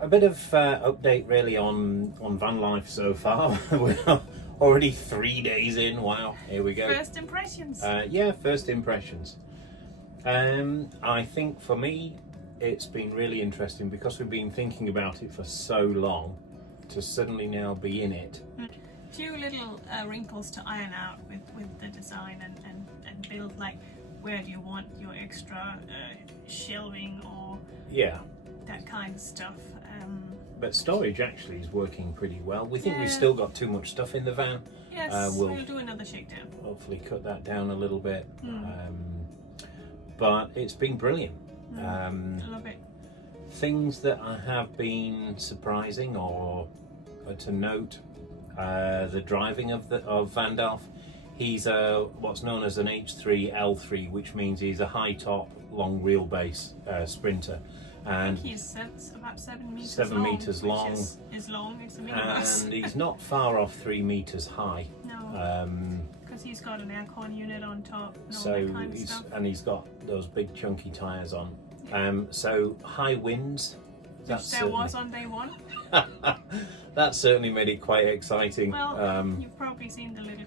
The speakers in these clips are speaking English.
a bit of update really on Vanlife so far. We're already 3 days in. Wow, here we go. First impressions. Yeah, first impressions. I think for me, it's been really interesting because we've been thinking about it for so long to suddenly now be in it. Few little wrinkles to iron out with the design and build, like where do you want your extra shelving or that kind of stuff. But storage actually is working pretty well. We think we've Yeah. still got too much stuff in the van. Yes, we'll do another shakedown. hopefully cut that down a little bit. But it's been brilliant. I love it. Things that have been surprising or to note, the driving of Vandalf. He's what's known as an H3L3, which means he's a high top, long wheelbase sprinter. And He's about 7 meters 7 long. meters long. Which is long, it's a minibus. And he's not far off 3 meters high. No, because he's got an aircon unit on top and all So that kind of stuff. he's got those big chunky tyres on. So high winds. Which there was on day one. That certainly made it quite exciting. Well, you've probably seen the little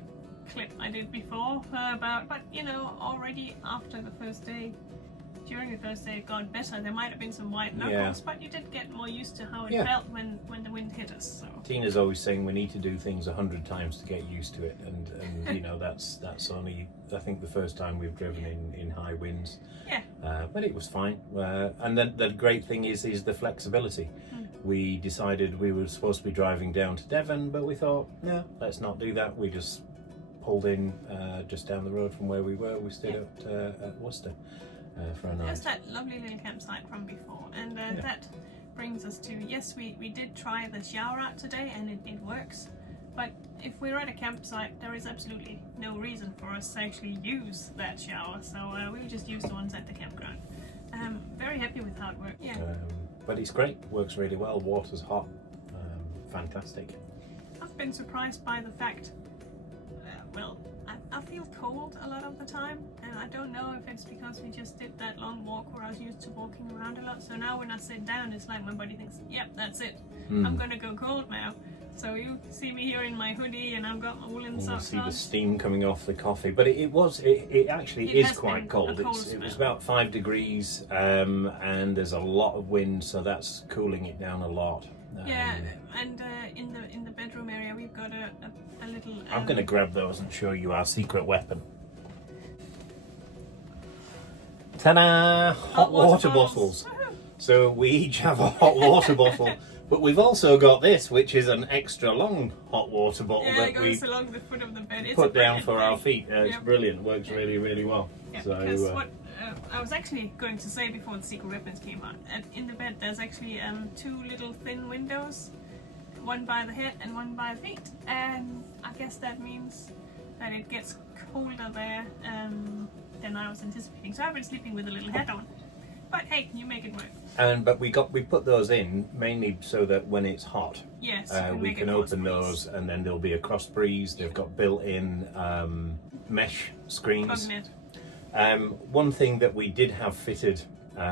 clip I did before but you know, already after the first day, during the first day it got better. There might have been some white knuckles, but you did get more used to how it felt when the wind hit us. So Tina's always saying we need to do things 100 times to get used to it, and you know that's only I think the first time we've driven in high winds. Yeah. But it was fine. And then the great thing is the flexibility. We decided we were supposed to be driving down to Devon, but we thought, no, let's not do that. We just pulled in just down the road from where we were. We stayed at Worcester for a night. there's that lovely little campsite from before, and that brings us to, yes, we did try the shower out today and it works, but if we're at a campsite there is absolutely no reason for us to actually use that shower, so we'll just use the ones at the campground. Very happy with how it works. But it's great, works really well, water's hot, fantastic. I've been surprised by the fact, I feel cold a lot of the time, and I don't know if it's because we just did that long walk where I was used to walking around a lot, so now when I sit down it's like my body thinks, yep, that's it, I'm gonna go cold now. So you see me here in my hoodie and I've got my woolen socks You see on. the steam coming off the coffee, but it actually is quite cold. It was about 5 degrees and there's a lot of wind, so that's cooling it down a lot. And in the bedroom area we've got a little... I'm going to grab those and show you our secret weapon. Ta-da! Hot water bottles. So we each have a hot water bottle. But we've also got this, which is an extra long hot water bottle that it goes along the foot of the bed. It's put down for our feet. It's brilliant. Works really, really well. Yeah, so, because what I was actually going to say before the secret weapons came out, in the bed there's actually 2 little thin windows, one by the head and one by the feet, and I guess that means that it gets colder there than I was anticipating. So I've been sleeping with a little hat on. But hey, you make it work. But we put those in mainly so that when it's hot, yes, we can open those, and then there'll be a cross breeze. They've got built-in mesh screens. One thing that we did have fitted,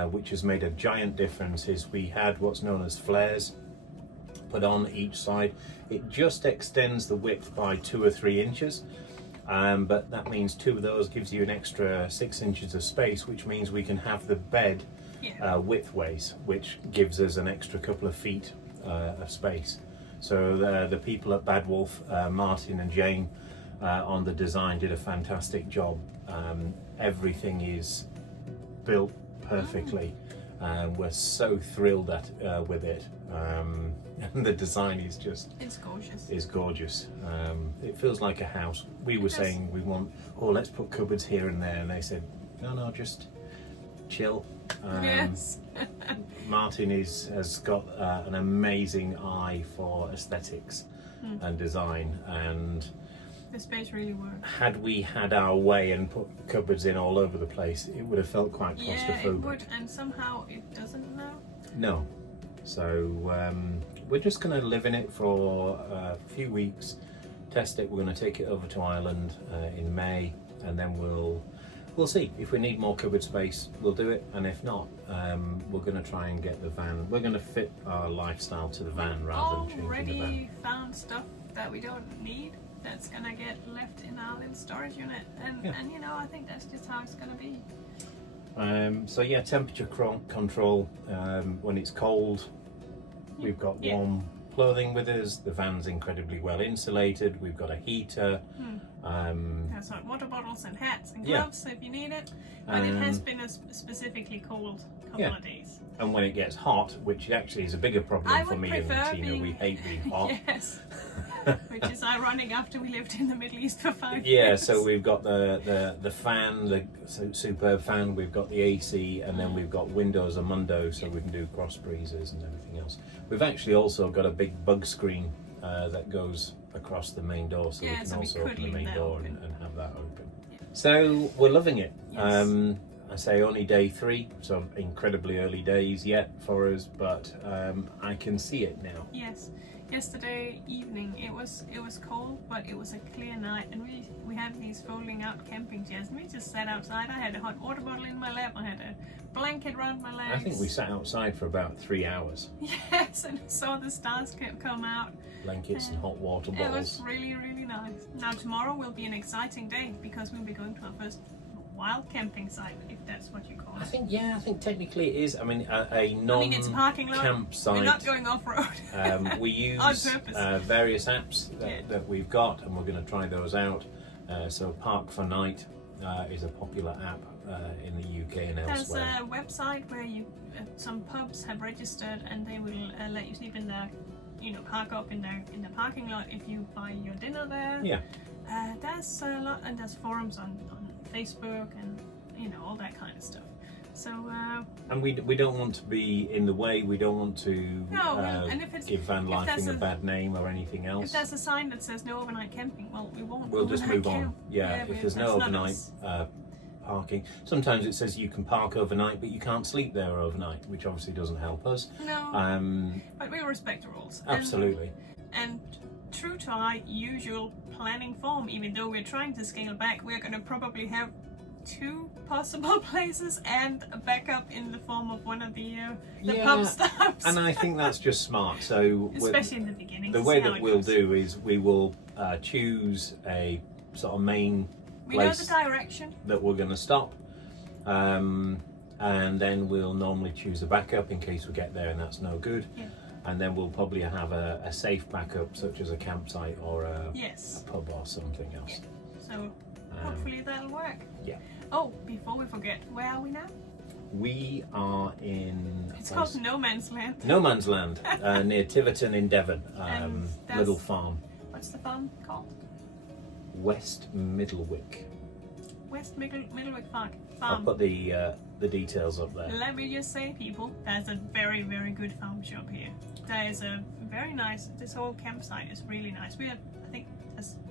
which has made a giant difference, is we had what's known as flares put on each side. It just extends the width by 2 or 3 inches. But that means 2 of those gives you an extra 6 inches of space, which means we can have the bed widthways, which gives us an extra couple of feet of space. So the people at Vandalf, Martin and Jane on the design did a fantastic job. Everything is built perfectly. We're so thrilled with it. And the design is just... It's gorgeous. It's gorgeous. It feels like a house. We were saying we want, let's put cupboards here and there, and they said, no, just chill. Yes. Martin has got an amazing eye for aesthetics and design, and the space really works. Had we had our way and put cupboards in all over the place, it would have felt quite claustrophobic. Yeah, it would, and somehow it doesn't now. No. So we're just going to live in it for a few weeks, test it. We're going to take it over to Ireland in May, and then we'll we'll see. If we need more cupboard space, we'll do it, and if not, we're going to try and get the van. We're going to fit our lifestyle to the van rather than changing the van. Already found stuff that we don't need that's going to get left in our little storage unit, and you know, I think that's just how it's going to be. So yeah, temperature control. When it's cold, we've got warm clothing with us. The van's incredibly well insulated. We've got a heater. Has like water bottles and hats and gloves if you need it. But it has been a specifically cold couple of days. And when it gets hot, which actually is a bigger problem for me and Tina, we hate being hot. Yes. Which is ironic after we lived in the Middle East for 5 years. Yeah, so we've got the fan, the superb fan, we've got the AC, and then we've got windows amundo, so we can do cross breezes and everything else. We've actually also got a big bug screen that goes across the main door, so we can also open the main door and have that open. Yeah. So we're loving it. Yes. I say only day 3, so incredibly early days yet for us, but I can see it now. Yes. Yesterday evening it was cold, but it was a clear night, and we had these folding out camping chairs, and we just sat outside. I had a hot water bottle in my lap, I had a blanket around my legs. I think we sat outside for about 3 hours. Yes, and saw the stars come out. Blankets and hot water bottles. It was really, really nice. Now tomorrow will be an exciting day because we'll be going to our first wild camping site, if that's what you call it. I think technically it is. I mean, it's a parking lot. Campsite. We're not going off-road. We use various apps that we've got, and we're going to try those out. So Park for Night is a popular app in the UK and elsewhere. There's a website where some pubs have registered, and they will let you sleep in their, park up in the parking lot if you buy your dinner there. Yeah. There's a lot, and there's forums on Facebook and all that kind of stuff. So and we don't want to be in the way. We don't want to give Vanlife a bad name or anything else. If there's a sign that says no overnight camping, well, we won't. We'll just move on. Yeah, if there's no overnight parking. Sometimes it says you can park overnight, but you can't sleep there overnight, which obviously doesn't help us. No. But we respect the rules. Absolutely. And true to our usual planning form, even though we're trying to scale back, we're going to probably have 2 possible places and a backup in the form of one of the pub stops. And I think that's just smart. So especially in the beginning. The way that we'll do is we will choose a sort of main place. We know the direction that we're going to stop. And then we'll normally choose a backup in case we get there and that's no good. Yeah. And then we'll probably have a safe backup, such as a campsite or a pub or something else. Yeah. So hopefully that'll work. Yeah. Oh, before we forget, where are we now? We are in... It's called No Man's Land. No Man's Land, near Tiverton in Devon. Little farm. What's the farm called? West Middlewick. West Middlewick Park. I'll put the details up there. Let me just say, people, there's a very, very good farm shop here. There is a very nice, this whole campsite is really nice. We have, I think,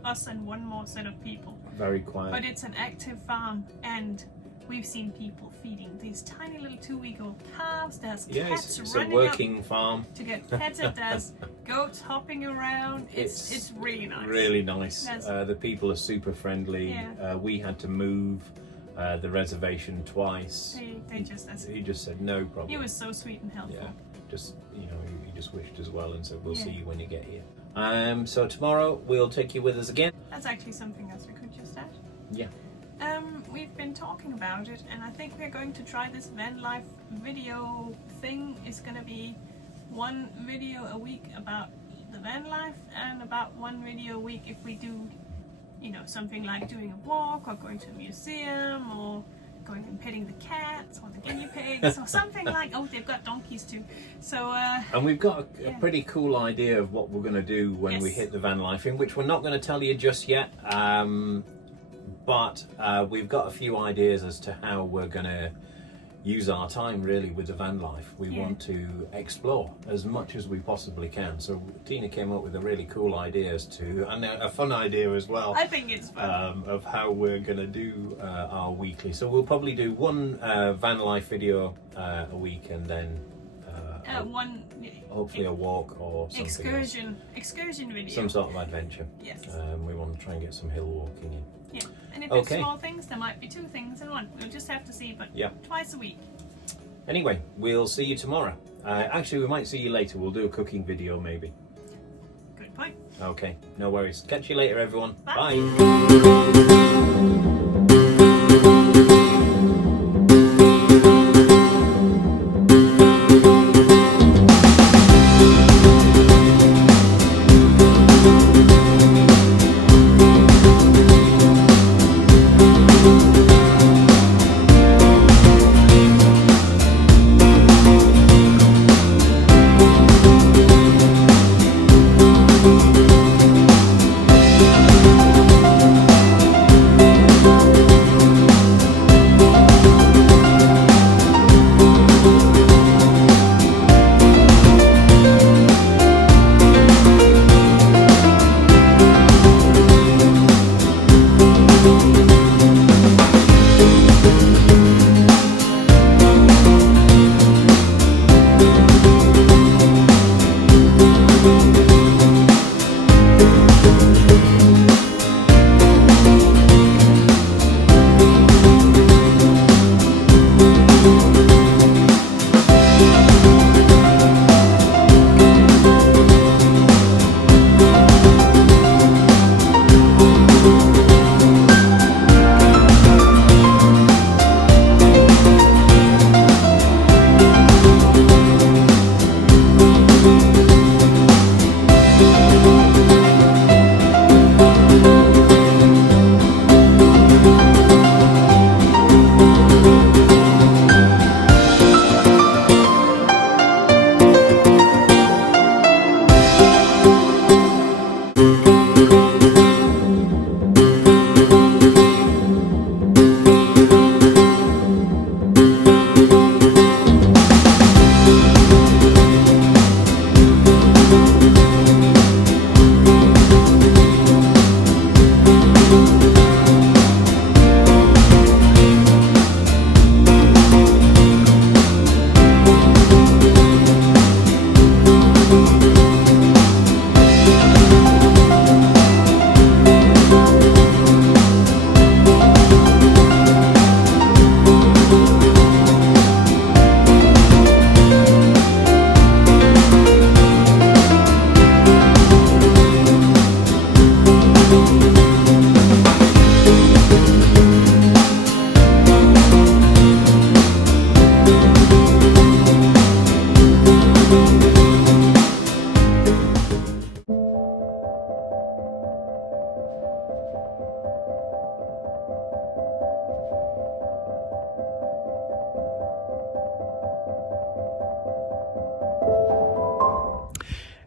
us and one more set of people. Very quiet. But it's an active farm, and we've seen people feeding these tiny little 2-week-old calves. There's cats it's running a working farm to get petted. There's goats hopping around. It's really nice. Really nice. The people are super friendly. Yeah. We had to move the reservation twice. He just said no problem. He was so sweet and helpful. Yeah. Just he just wished as well and said we'll see you when you get here. So tomorrow we'll take you with us again. That's actually something else we could just add. Yeah. We've been talking about it, and I think we're going to try this Vanlife video thing. It's going to be 1 video a week about the van life, and about 1 video a week if we do, something like doing a walk or going to a museum or going and petting the cats or the guinea pigs or something like. Oh, they've got donkeys too. So and we've got a pretty cool idea of what we're going to do when we hit the van life in, which we're not going to tell you just yet. But we've got a few ideas as to how we're going to use our time really with the van life. We want to explore as much as we possibly can. So Tina came up with a really cool idea and a fun idea as well. I think it's fun. Of how we're going to do our weekly. So we'll probably do 1 van life video a week, and then hopefully a walk or something else. Excursion video. Some sort of adventure. Yes. We want to try and get some hill walking in. Yeah, and if it's small things, there might be 2 things in one. We'll just have to see, but twice a week. Anyway, we'll see you tomorrow. Actually, we might see you later. We'll do a cooking video maybe. Good point. Okay, no worries. Catch you later, everyone. Bye. Bye.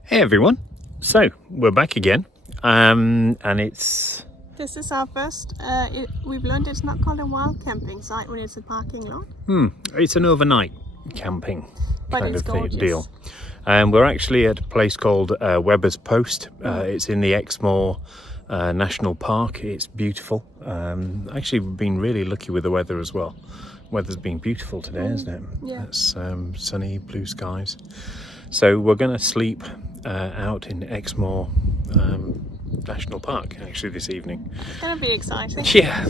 Hey everyone, so we're back again, and it's... This is our first, we've learned it's not called a wild camping site when it's a parking lot. It's an overnight camping kind of gorgeous. deal. We're actually at a place called Webber's Post. It's in the Exmoor National Park. It's beautiful. Actually, we've been really lucky with the weather as well. Weather's been beautiful today, isn't it? Yeah. It's sunny, blue skies. So we're going to sleep out in Exmoor National Park actually this evening. It's going to be exciting. Yeah,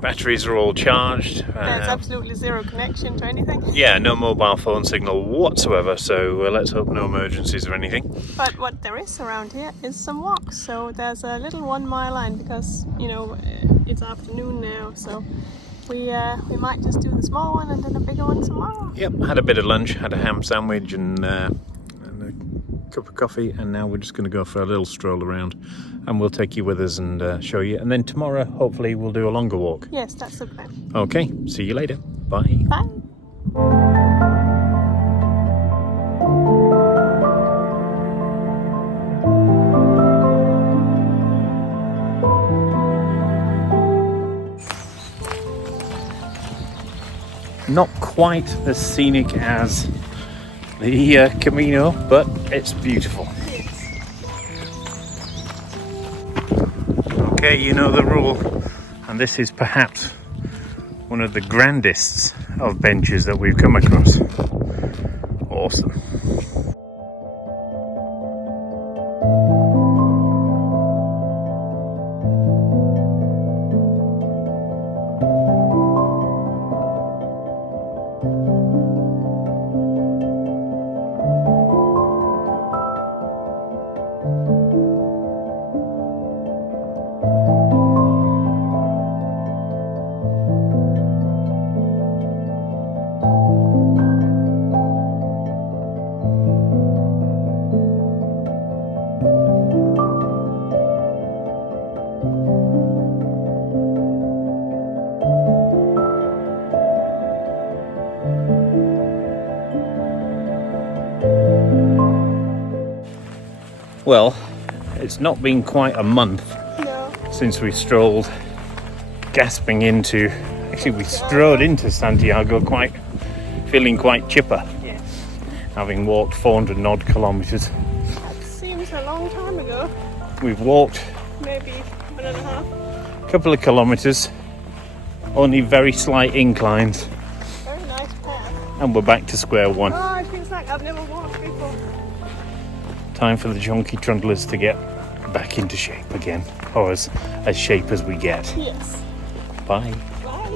batteries are all charged. There's absolutely zero connection to anything. Yeah, no mobile phone signal whatsoever, so let's hope no emergencies or anything. But what there is around here is some walks. So there's a little 1 mile line because, you know, it's afternoon now, so we might just do the small one and then a bigger one tomorrow. Yep, had a bit of lunch, had a ham sandwich and a cup of coffee, and now we're just going to go for a little stroll around, and we'll take you with us and show you, and then tomorrow hopefully we'll do a longer walk. Yes, that's the plan. Okay, see you later. Bye. Bye. Not quite as scenic as the Camino, but it's beautiful. Okay, you know the rule, and this is perhaps one of the grandest of benches that we've come across. awesome. Well, it's not been quite a month since we strolled, gasping into, actually we strode into Santiago feeling quite chipper, having walked 400 odd kilometres. That seems a long time ago. We've walked Maybe 1.5. a couple of kilometres, only very slight inclines, Very nice path. and we're back to square one. Oh, it feels like I've never walked before. Time for the Chonky Trundlers to get back into shape again, or as shape as we get. Yes. Bye. Bye.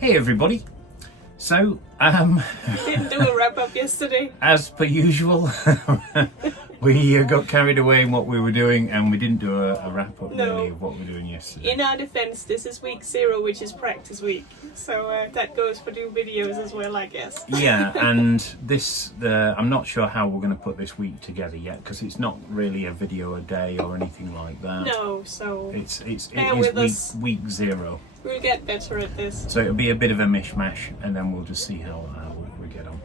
Hey everybody. So, Didn't do a wrap up yesterday. as per usual, we got carried away in what we were doing, and we didn't do a wrap up really of what we were doing yesterday. In our defense, this is week 0, which is practice week. So that goes for new videos as well, I guess. Yeah, and I'm not sure how we're going to put this week together yet, because it's not really a video a day or anything like that. No, so It bear with us. is week 0. We'll get better at this. So it'll be a bit of a mishmash, and then we'll just see how we get on.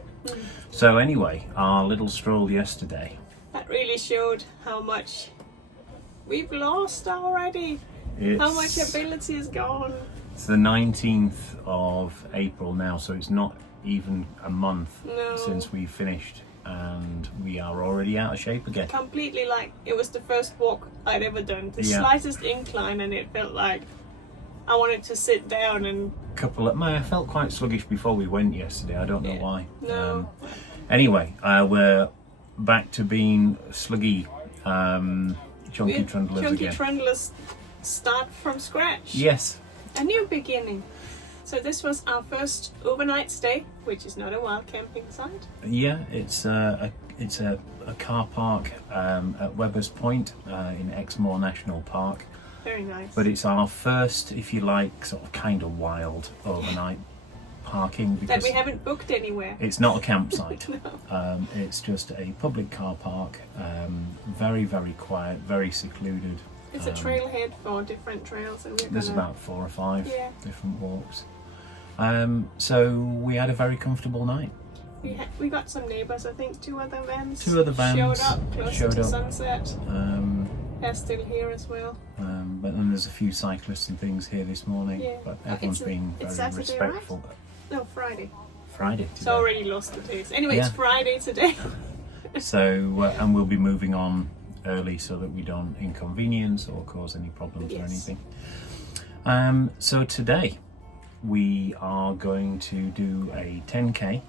So anyway, our little stroll yesterday. That really showed how much we've lost already. How much ability is gone. It's the 19th of April now, so it's not even a month since we finished, and we are already out of shape again. Completely, like it was the first walk I'd ever done. The slightest incline, and it felt like I wanted to sit down and... I felt quite sluggish before we went yesterday. I don't know why. No. Anyway, we're back to being sluggy Chonky Trundlers Chonky again. Trundlers start from scratch. Yes. A new beginning. So this was our first overnight stay, which is not a wild camping site. Yeah, it's a car park at Webbers Point in Exmoor National Park. Very nice. But it's our first, if you like, sort of kind of wild overnight parking, because that we haven't booked anywhere. It's not a campsite. No. It's just a public car park, very, very quiet, very secluded. It's a trailhead for different trails, and there's about 4 or 5 different walks. So we had a very comfortable night. We got some neighbours, I think 2 other vans. 2 other vans showed up closer to sunset. They're still here as well. But then there's a few cyclists and things here this morning. Yeah. But everyone's been very Saturday, respectful. Right? No, Friday. Friday today. It's already lost the days. Anyway, it's Friday today. So, and we'll be moving on early so that we don't inconvenience or cause any problems or anything. So today we are going to do a 10k,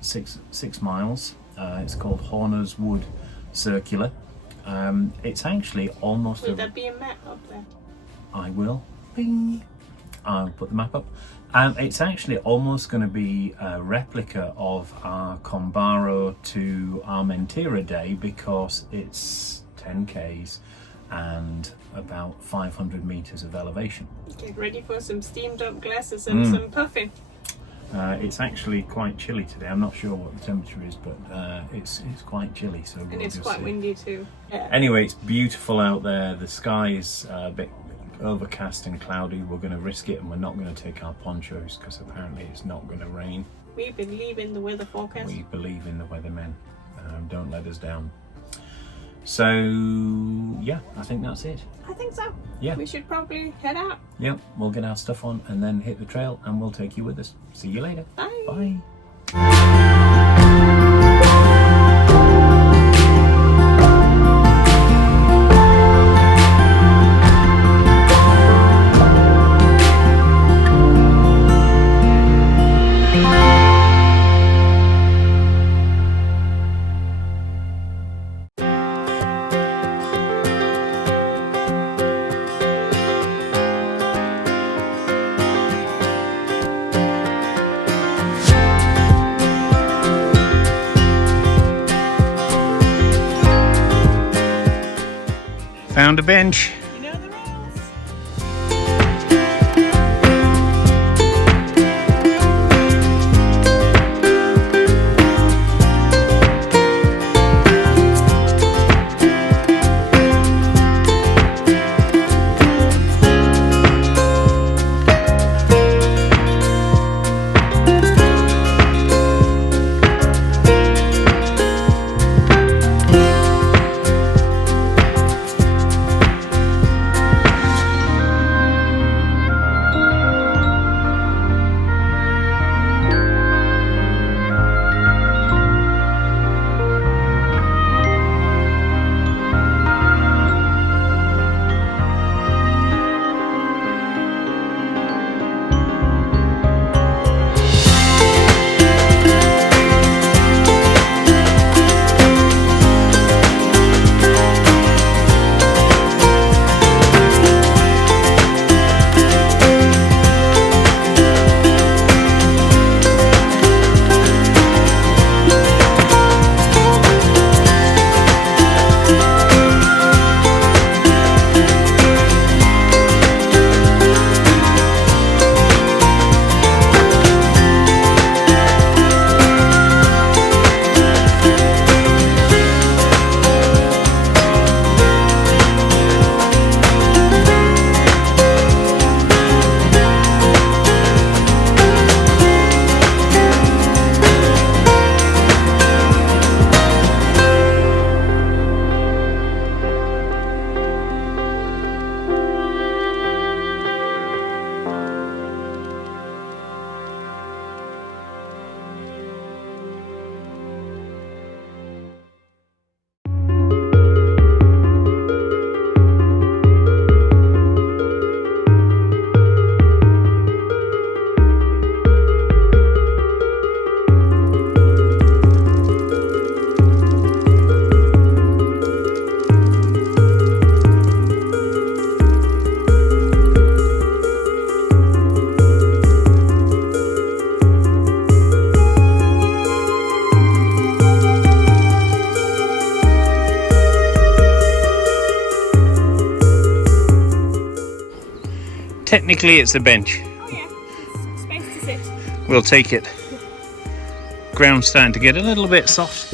6 miles. It's called Horner's Wood Circular. It's actually almost... Will there be a map up there? I will. Bing! I'll put the map up. It's actually almost going to be a replica of our Combaro to Armentira day, because it's 10 k's and about 500 meters of elevation. Get ready for some steamed up glasses and some puffing. It's actually quite chilly today. I'm not sure what the temperature is, but it's quite chilly. So and it's quite windy too. Yeah. Anyway, it's beautiful out there. The sky is a bit overcast and cloudy. We're going to risk it, and we're not going to take our ponchos because apparently it's not going to rain. We believe in the weather forecast. We believe in the weathermen. Don't let us down. So yeah, I think that's it. I think so. Yeah. We should probably head out. Yep, we'll get our stuff on and then hit the trail, and we'll take you with us. See you later. Bye. Bye. Found a bench. You know the rules. Technically it's a bench. Oh yeah, it's space to sit. We'll take it. Ground's starting to get a little bit soft.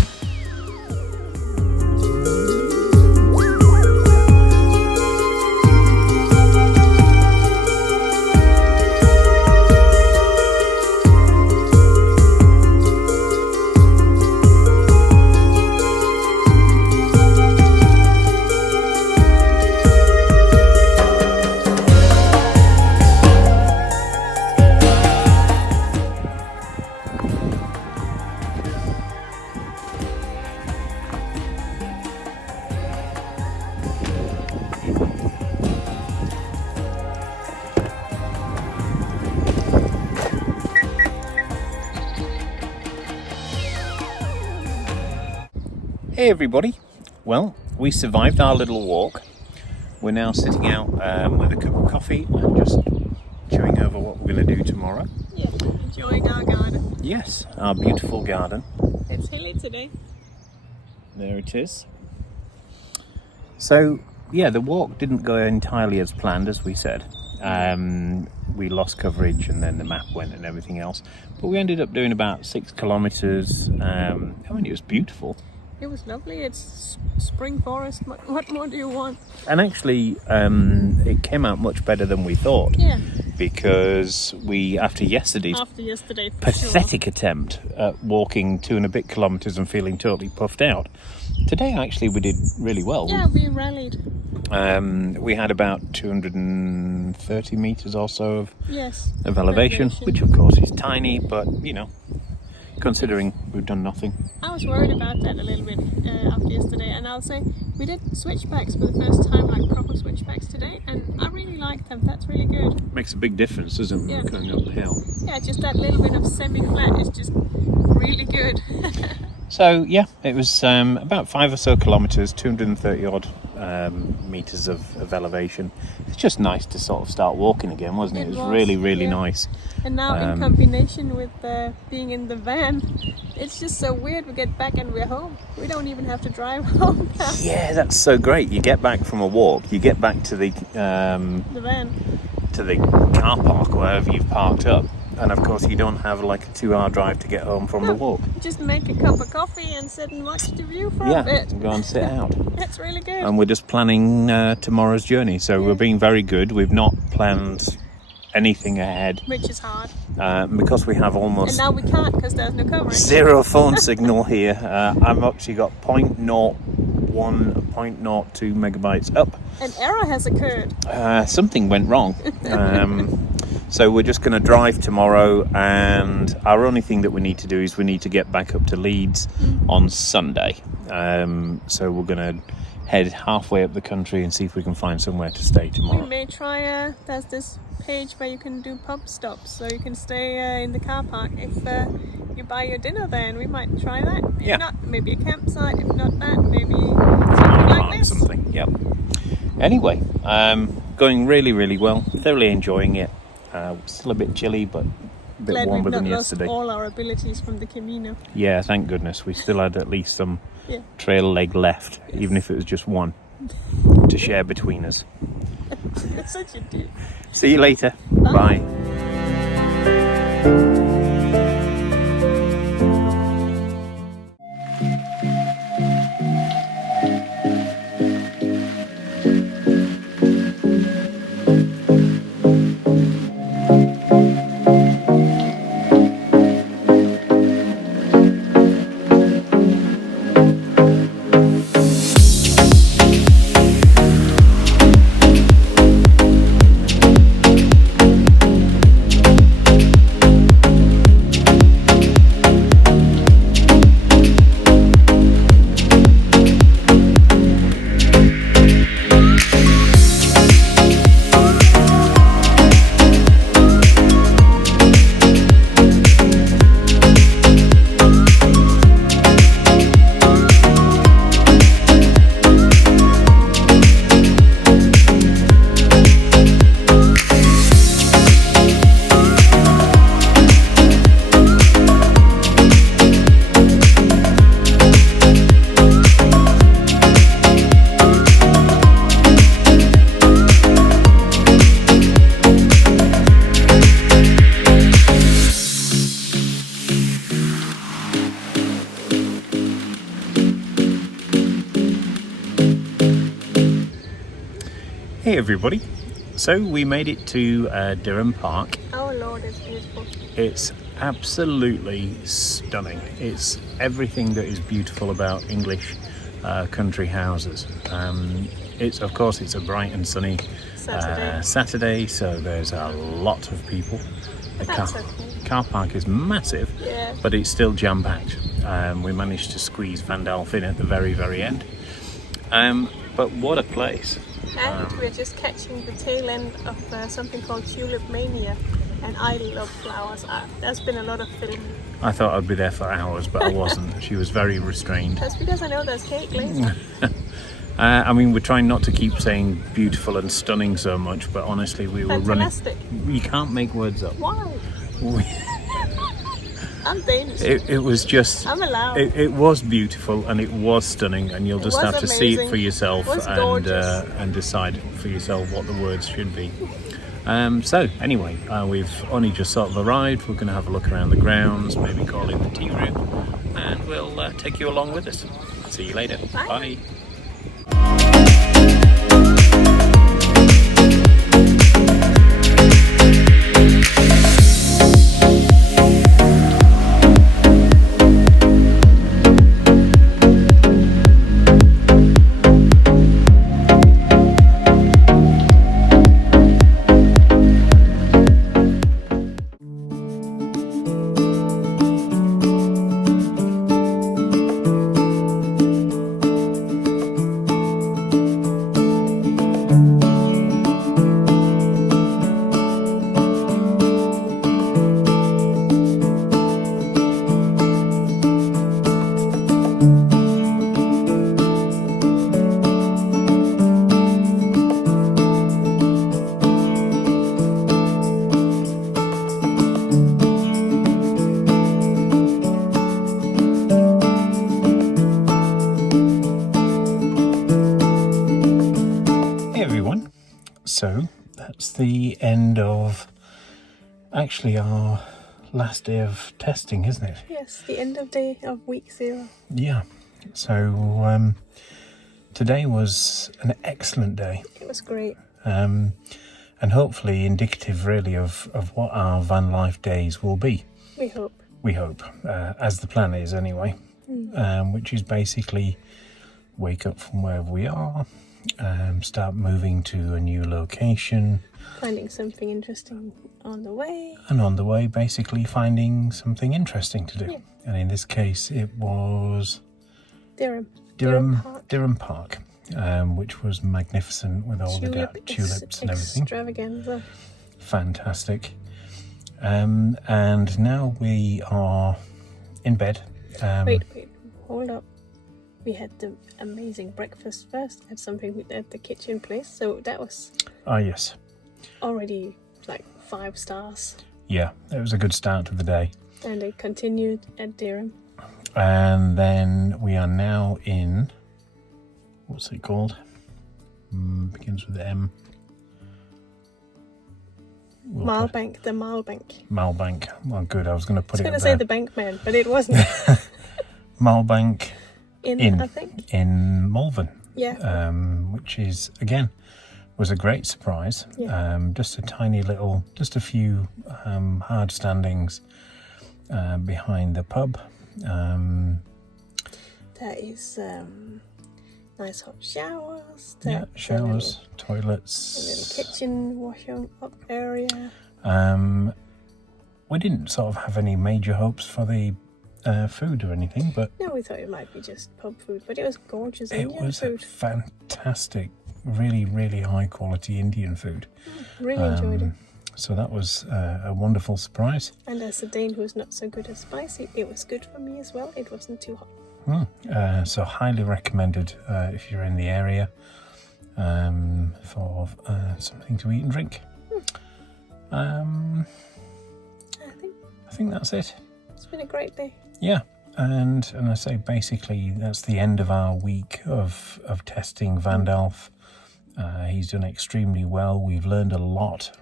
Hey everybody, well, we survived our little walk. We're now sitting out with a cup of coffee and just chewing over what we're going to do tomorrow. Yeah, enjoying our garden. Yes, our beautiful garden. It's hilly today. There it is. So, yeah, the walk didn't go entirely as planned, as we said. We lost coverage and then the map went and everything else. But we ended up doing about 6 kilometres. I mean, it was beautiful. It was lovely. It's spring forest. What more do you want? And actually, it came out much better than we thought. Yeah. because after yesterday's pathetic attempt at walking 2 and a bit kilometres and feeling totally puffed out, today actually we did really well. Yeah, we rallied. We had about 230 metres or so of elevation, elevation, which of course is tiny, but you know, considering we've done nothing. I was worried about that a little bit after yesterday, and I'll say we did switchbacks for the first time, like proper switchbacks today, and I really like them. That's really good. Makes a big difference, doesn't it, when we're going up the hill? Yeah, just that little bit of semi-flat is just really good. So yeah, it was about 5 or so kilometres, 230 odd metres of elevation. It's just nice to sort of start walking again, wasn't it? It was really nice. And now in combination with being in the van, it's just so weird. We get back and we're home. We don't even have to drive home now. Yeah, that's so great. You get back from a walk, you get back to the van, to the car park, wherever you've parked up. And of course you don't have like a 2-hour drive to get home from the walk. Just make a cup of coffee and sit and watch the view for a bit. Yeah, go and sit out. That's really good. And we're just planning tomorrow's journey, so we're being very good. We've not planned anything ahead. Which is hard. Because we have almost... And now we can't because there's no coverage. 0 phone signal here. I've actually got 0.02 megabytes up. An error has occurred. Something went wrong. So we're just going to drive tomorrow, and our only thing that we need to do is we need to get back up to Leeds on Sunday. So we're going to head halfway up the country and see if we can find somewhere to stay tomorrow. We may try, there's this page where you can do pub stops, so you can stay in the car park if you buy your dinner there, and we might try that. If not, maybe a campsite. If not that, maybe something like this. Something, yep. Anyway, going really well. Thoroughly enjoying it. Still a bit chilly, but a bit warmer than yesterday. Glad we've not lost all our abilities from the Camino. Yeah, thank goodness. We still had at least some trail leg left, even if it was just one, to share between us. It's such a dude. See you later. Bye. Hey everybody, so we made it to Dyrham Park. Oh Lord, it's beautiful. It's absolutely stunning. It's everything that is beautiful about English country houses. It's of course it's a bright and sunny Saturday, so there's a lot of people. The car park is massive, but it's still jam-packed. We managed to squeeze Vandalf in at the very end. But what a place. And we're just catching the tail end of something called Tulip Mania, and I love flowers. There's been a lot of filming. I thought I'd be there for hours, but I wasn't. She was very restrained. That's because I know there's cake later. I mean, we're trying not to keep saying beautiful and stunning so much, but honestly, we were running. You can't make words up. Why? I'm Danish. It was just. I'm allowed. It was beautiful and it was stunning, and you'll just have to see it for yourself and decide for yourself what the words should be. So anyway, we've only just sort of arrived. We're going to have a look around the grounds, maybe call in the tea room, and we'll take you along with us. See you later. Bye. Bye. So that's the end of actually our last day of testing, isn't it? Yes, the end of day of week 0. Yeah. So today was an excellent day. It was great. And hopefully indicative really of what our van life days will be. We hope. We hope, as the plan is anyway, which is basically wake up from wherever we are, start moving to a new location. Finding something interesting on the way. And on the way, basically finding something interesting to do. Yeah. And in this case, it was Dyrham Park, which was magnificent with all the tulips and everything. Extravaganza. Fantastic. And now we are in bed. Wait, hold up. We had the amazing breakfast first at something at the kitchen place, so that was yes, already like 5 stars. Yeah, it was a good start to the day. And it continued at Dyrham. And then we are now in, what's it called? Begins with M. Malbank, the Malbank. Malbank. Well, good. I was going to put it. I was going to say the Bankman, but it wasn't. Malbank Inn, I think. In Malvern. Yeah. Which is again was a great surprise. Yeah. Just a tiny little, just a few hard standings behind the pub. There is nice hot showers. Showers, toilets. A little kitchen washing up area. We didn't sort of have any major hopes for the food or anything, but no, we thought it might be just pub food, but it was gorgeous Indian food. It was a fantastic, really, really high quality Indian food. Really enjoyed it. So that was a wonderful surprise. And as a Dane who's not so good at spicy, it was good for me as well. It wasn't too hot. So highly recommended if you're in the area for something to eat and drink. I think that's it. It's been a great day. Yeah, and I say basically that's the end of our week of testing Vandalf. He's done extremely well. We've learned a lot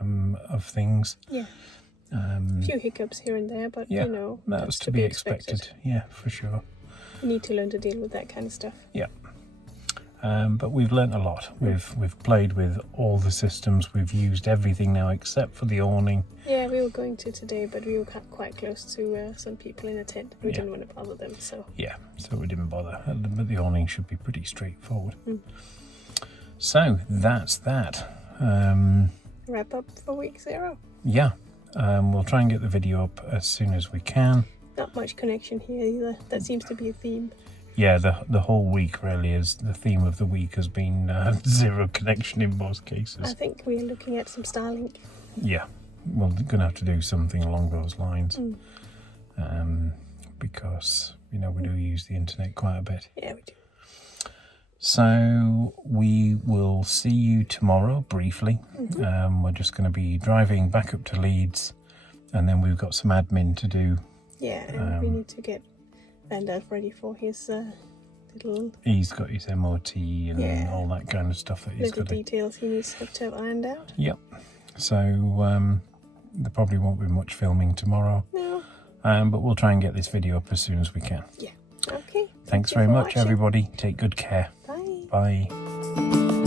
of things. Yeah. A few hiccups here and there, but yeah, you know, that was to be expected. Yeah, for sure. You need to learn to deal with that kind of stuff. Yeah. But we've learnt a lot. We've played with all the systems. We've used everything now except for the awning. Yeah, we were going to today, but we were quite close to some people in a tent. We didn't want to bother them, so... Yeah, so we didn't bother. But the awning should be pretty straightforward. So, that's that. Wrap up for week 0. Yeah. We'll try and get the video up as soon as we can. Not much connection here either. That seems to be a theme. Yeah, the whole week really is, the theme of the week has been 0 connection in most cases. I think we're looking at some Starlink. Yeah, we're going to have to do something along those lines. Because, you know, we do use the internet quite a bit. Yeah, we do. So we will see you tomorrow briefly. We're just going to be driving back up to Leeds, and then we've got some admin to do. Yeah, and we need to get Vandalf ready for his little... He's got his MOT and all that kind of stuff that he's got. Little details he needs to have ironed out. Yep. So there probably won't be much filming tomorrow. No. But we'll try and get this video up as soon as we can. Yeah. Okay. Thanks very much, everybody. Take good care. Bye. Bye.